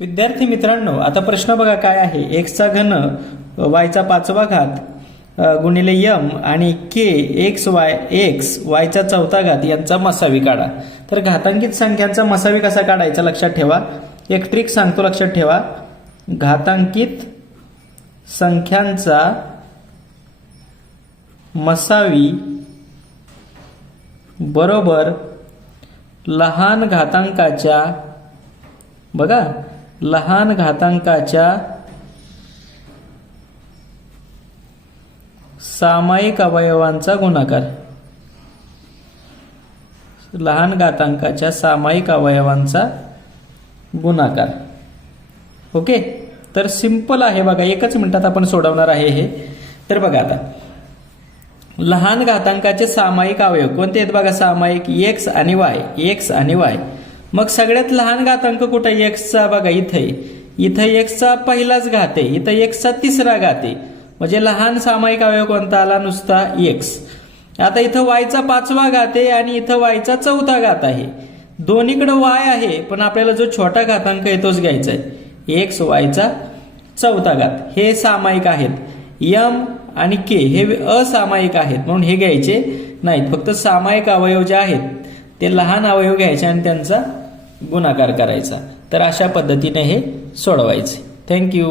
विद्यार्थी मित्रांनो आता प्रश्न बघा काय आहे. एक्सचा घन वायचा पाचवा घात गुणिले यम आणि के एक्स वाय एक्स वायचा चौथा घात यांचा मसावी काढा. तर घातांकित संख्यांचा मसावी कसा काढायचा लक्षात ठेवा. एक ट्रिक सांगतो लक्षात ठेवा. घातांकित संख्यांचा मसावी बरोबर लहान घातांकाच्या बघा लहान घातांकाच्या सामायिक अवयवांचा गुणाकार. लहान घातांकाच्या सामायिक अवयवांचा गुणाकार. ओके? तर सिंपल आहे बघा एकच मिनिटात आपण सोडवणार आहे हे. तर बघा आता. लहान घातांकाचे सामायिक अवयव कोणते आहेत बघा? सामायिक एक्स आणि वाय एक्स आणि वाय मग सगळ्यात लहान घातांक कुठं? एक्सचा बघा इथे. इथं एक्सचा पहिलाच घात. आहे इथं एक्सचा तिसरा घात. आहे म्हणजे लहान सामायिक अवयव कोणता आला? नुसता एक्स आता इथं वायचा पाचवा घात आहे आणि इथं वायचा चौथा घात आहे. दोन्हीकडे वाय आहे पण आपल्याला जो छोटा घातांक आहे तोच घ्यायचा आहे. एक्स वायचा चौथा घात. हे सामायिक आहेत. यम आणि के हे असामायिक आहेत म्हणून हे घ्यायचे नाहीत. फक्त सामायिक अवयव जे आहेत ते लहान अवयव घ्यायचे आणि त्यांचा गुणाकार करायचा. तर अशा पद्धतीने हे सोडवायचे. थँक्यू